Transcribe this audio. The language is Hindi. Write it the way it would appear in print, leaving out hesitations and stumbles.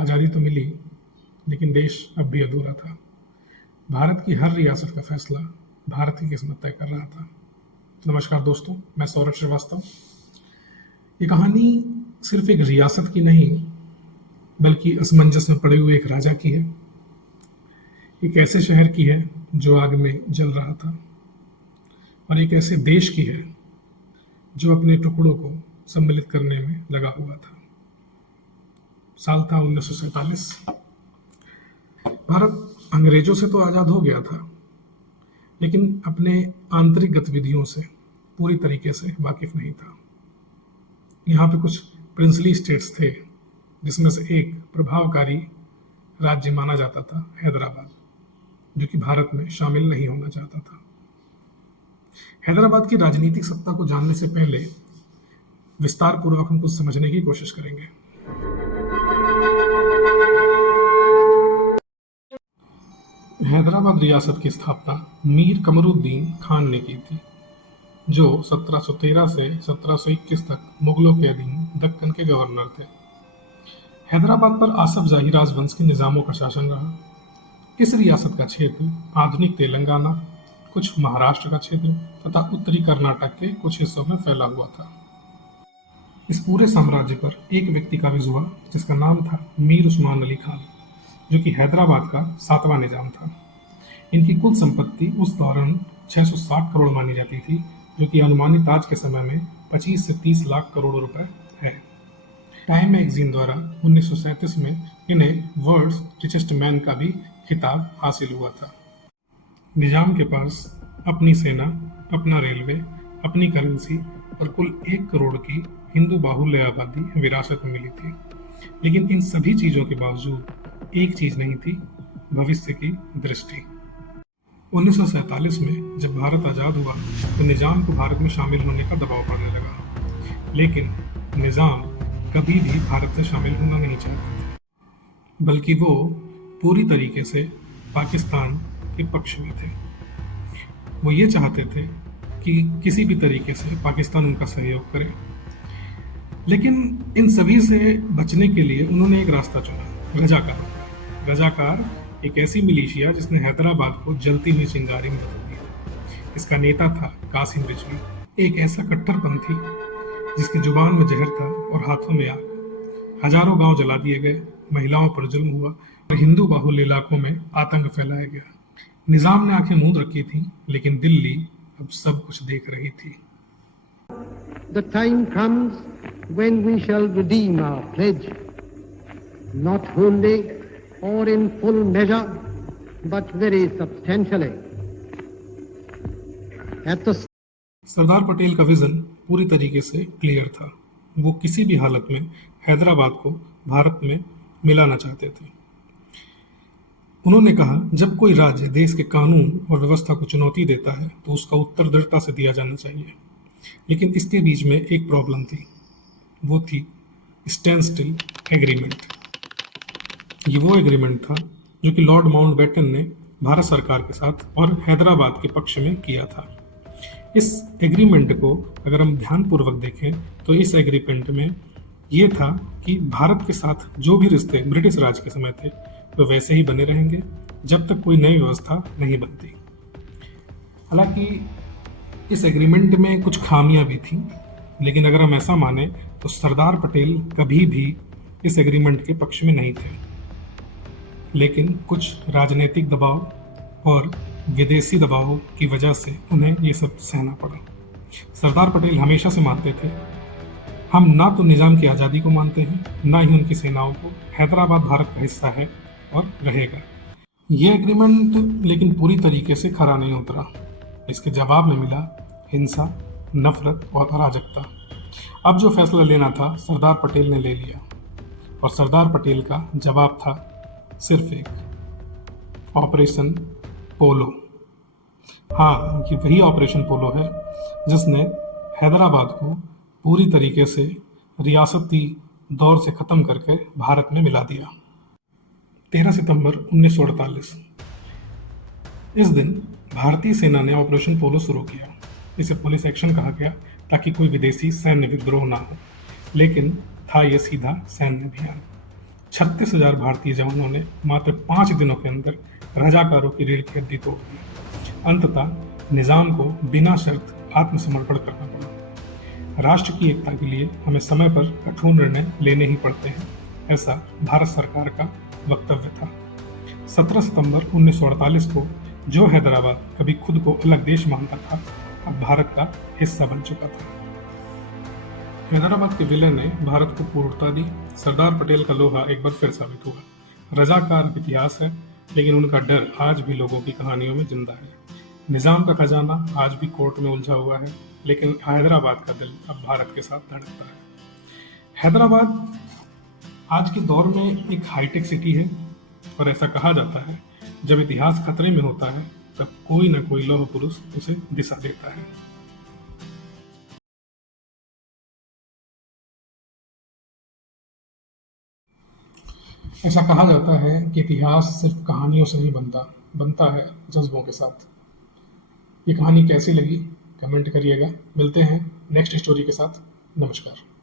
आज़ादी तो मिली, लेकिन देश अब भी अधूरा था। भारत की हर रियासत का फैसला भारत की किस्मत तय कर रहा था। नमस्कार दोस्तों, मैं सौरभ श्रीवास्तव। ये कहानी सिर्फ एक रियासत की नहीं, बल्कि असमंजस में पड़े हुए एक राजा की है। एक ऐसे शहर की है जो आग में जल रहा था, और एक ऐसे देश की है जो अपने टुकड़ों को सम्मिलित करने में लगा हुआ था। साल था 1947। भारत अंग्रेजों से तो आज़ाद हो गया था, लेकिन अपने आंतरिक गतिविधियों से पूरी तरीके से वाकिफ नहीं था। यहाँ पे कुछ प्रिंसली स्टेट्स थे, जिसमें से एक प्रभावकारी राज्य माना जाता था हैदराबाद, जो कि भारत में शामिल नहीं होना चाहता था। हैदराबाद की राजनीतिक सत्ता को जानने से पहले विस्तार पूर्वक हम कुछ समझने की कोशिश करेंगे। हैदराबाद रियासत की स्थापना मीर कमरुद्दीन खान ने की थी, जो 1713 से 1721 तक मुगलों के अधीन दक्कन के गवर्नर थे। हैदराबाद पर आसफ जाही राजवंश के निज़ामों का शासन रहा। इस रियासत का क्षेत्र आधुनिक तेलंगाना, कुछ महाराष्ट्र का क्षेत्र तथा उत्तरी कर्नाटक के कुछ हिस्सों में फैला हुआ था। इस पूरे साम्राज्य पर एक व्यक्ति काबिज हुआ, जिसका नाम था मीर उस्मान अली खान, जो कि हैदराबाद का 7वां निजाम था। इनकी कुल संपत्ति उस दौरान 660 करोड़ मानी जाती थी, जो कि अनुमानित आज के समय में 25 से 30 लाख करोड़ रुपए है। टाइम मैगजीन द्वारा 1937 में इन्हें वर्ल्ड्स रिचेस्ट मैन का भी खिताब हासिल हुआ था। निजाम के पास अपनी सेना, अपना रेलवे, अपनी करेंसी और कुल 1 करोड़ की हिंदू बाहुल्य आबादी विरासत में मिली थी। लेकिन इन सभी चीज़ों के बावजूद एक चीज़ नहीं थी, भविष्य की दृष्टि। 1947 में जब भारत आज़ाद हुआ तो निज़ाम को भारत में शामिल होने का दबाव पड़ने लगा, लेकिन निज़ाम कभी भी भारत से शामिल होना नहीं चाहता था, बल्कि वो पूरी तरीके से पाकिस्तान के पक्ष में थे। वो ये चाहते थे कि किसी भी तरीके से पाकिस्तान उनका सहयोग करे, लेकिन इन सभी से बचने के लिए उन्होंने एक रास्ता चुना, रजाकार। रजाकार एक ऐसी मिलिशिया जिसने हैदराबाद को जलती हुई चिंगारी में बदल दिया। इसका नेता था कासिम रिजवी, एक ऐसा कट्टरपंथी जिसकी जुबान में जहर था और हाथों में आग। हजारों गांव जला दिए गए, महिलाओं पर जुल्म हुआ और हिंदू बाहुल्य इलाकों में आतंक फैलाया गया। निजाम ने आंखें मूंद रखी थी, लेकिन दिल्ली अब सब कुछ देख रही थी। The time comes when we shall redeem our pledge, not wholly or in full measure, but very substantially. At the Sardar Patel का विजन पूरी तरीके से क्लियर था। वो किसी भी हालत में हैदराबाद को भारत में मिलाना चाहते थे। उन्होंने कहा, जब कोई राज्य देश के कानून और व्यवस्था को चुनौती देता है तो उसका उत्तर दृढ़ता से दिया जाना चाहिए। लेकिन इसके बीच में एक प्रॉब्लम थी, वो थी स्टैंड स्टिल एग्रीमेंट। ये वो एग्रीमेंट था जो कि लॉर्ड माउंटबेटन ने भारत सरकार के साथ और हैदराबाद के पक्ष में किया था। इस एग्रीमेंट को अगर हम ध्यानपूर्वक देखें तो इस एग्रीमेंट में ये था कि भारत के साथ जो भी रिश्ते ब्रिटिश राज के समय थे वो वैसे ही बने रहेंगे जब तक कोई नई व्यवस्था नहीं बनती। हालांकि इस एग्रीमेंट में कुछ खामियां भी थीं, लेकिन अगर हम ऐसा माने तो सरदार पटेल कभी भी इस एग्रीमेंट के पक्ष में नहीं थे। लेकिन कुछ राजनीतिक दबाव और विदेशी दबाव की वजह से उन्हें ये सब सहना पड़ा। सरदार पटेल हमेशा से मानते थे, हम ना तो निज़ाम की आज़ादी को मानते हैं, ना ही उनकी सेनाओं को। हैदराबाद भारत का हिस्सा है और रहेगा। ये एग्रीमेंट लेकिन पूरी तरीके से खरा नहीं उतरा। इसके जवाब में मिला हिंसा, नफरत और अराजकता। अब जो फैसला लेना था सरदार पटेल ने ले लिया, और सरदार पटेल का जवाब था सिर्फ एक, ऑपरेशन पोलो। हाँ, ये वही ऑपरेशन पोलो है जिसने हैदराबाद को पूरी तरीके से रियासती दौर से ख़त्म करके भारत में मिला दिया। 13 सितंबर 1948 इस दिन भारतीय सेना ने ऑपरेशन पोलो शुरू किया। इसे पुलिस एक्शन कहा गया ताकि कोई विदेशी सैन्य विद्रोह ना हो, लेकिन था यह सीधा सैन्य अभियान। 36,000 भारतीय जवानों ने मात्र 5 दिनों के अंदर रजाकारों की रीढ़ की हड्डी तोड़ दी। अंततः निजाम को बिना शर्त आत्मसमर्पण करना पड़ा। राष्ट्र की एकता के लिए हमें समय पर कठोर निर्णय लेने ही पड़ते हैं, ऐसा भारत सरकार का वक्तव्य था। 17 सितंबर 1948 को जो हैदराबाद कभी खुद को अलग देश मानता था, अब भारत का हिस्सा बन चुका था। हैदराबाद के विलय ने भारत को पूर्णता दी। सरदार पटेल का लोहा एक बार फिर साबित हुआ। रजाकार इतिहास है, लेकिन उनका डर आज भी लोगों की कहानियों में जिंदा है। निजाम का खजाना आज भी कोर्ट में उलझा हुआ है, लेकिन हैदराबाद का दिल अब भारत के साथ धड़कता है। हैदराबाद आज के दौर में एक हाईटेक सिटी है, और ऐसा कहा जाता है जब इतिहास खतरे में होता है तब कोई न कोई लौह पुरुष उसे दिशा देता है। ऐसा कहा जाता है कि इतिहास सिर्फ कहानियों से नहीं बनता है जज्बों के साथ। ये कहानी कैसी लगी कमेंट करिएगा। मिलते हैं नेक्स्ट स्टोरी के साथ। नमस्कार।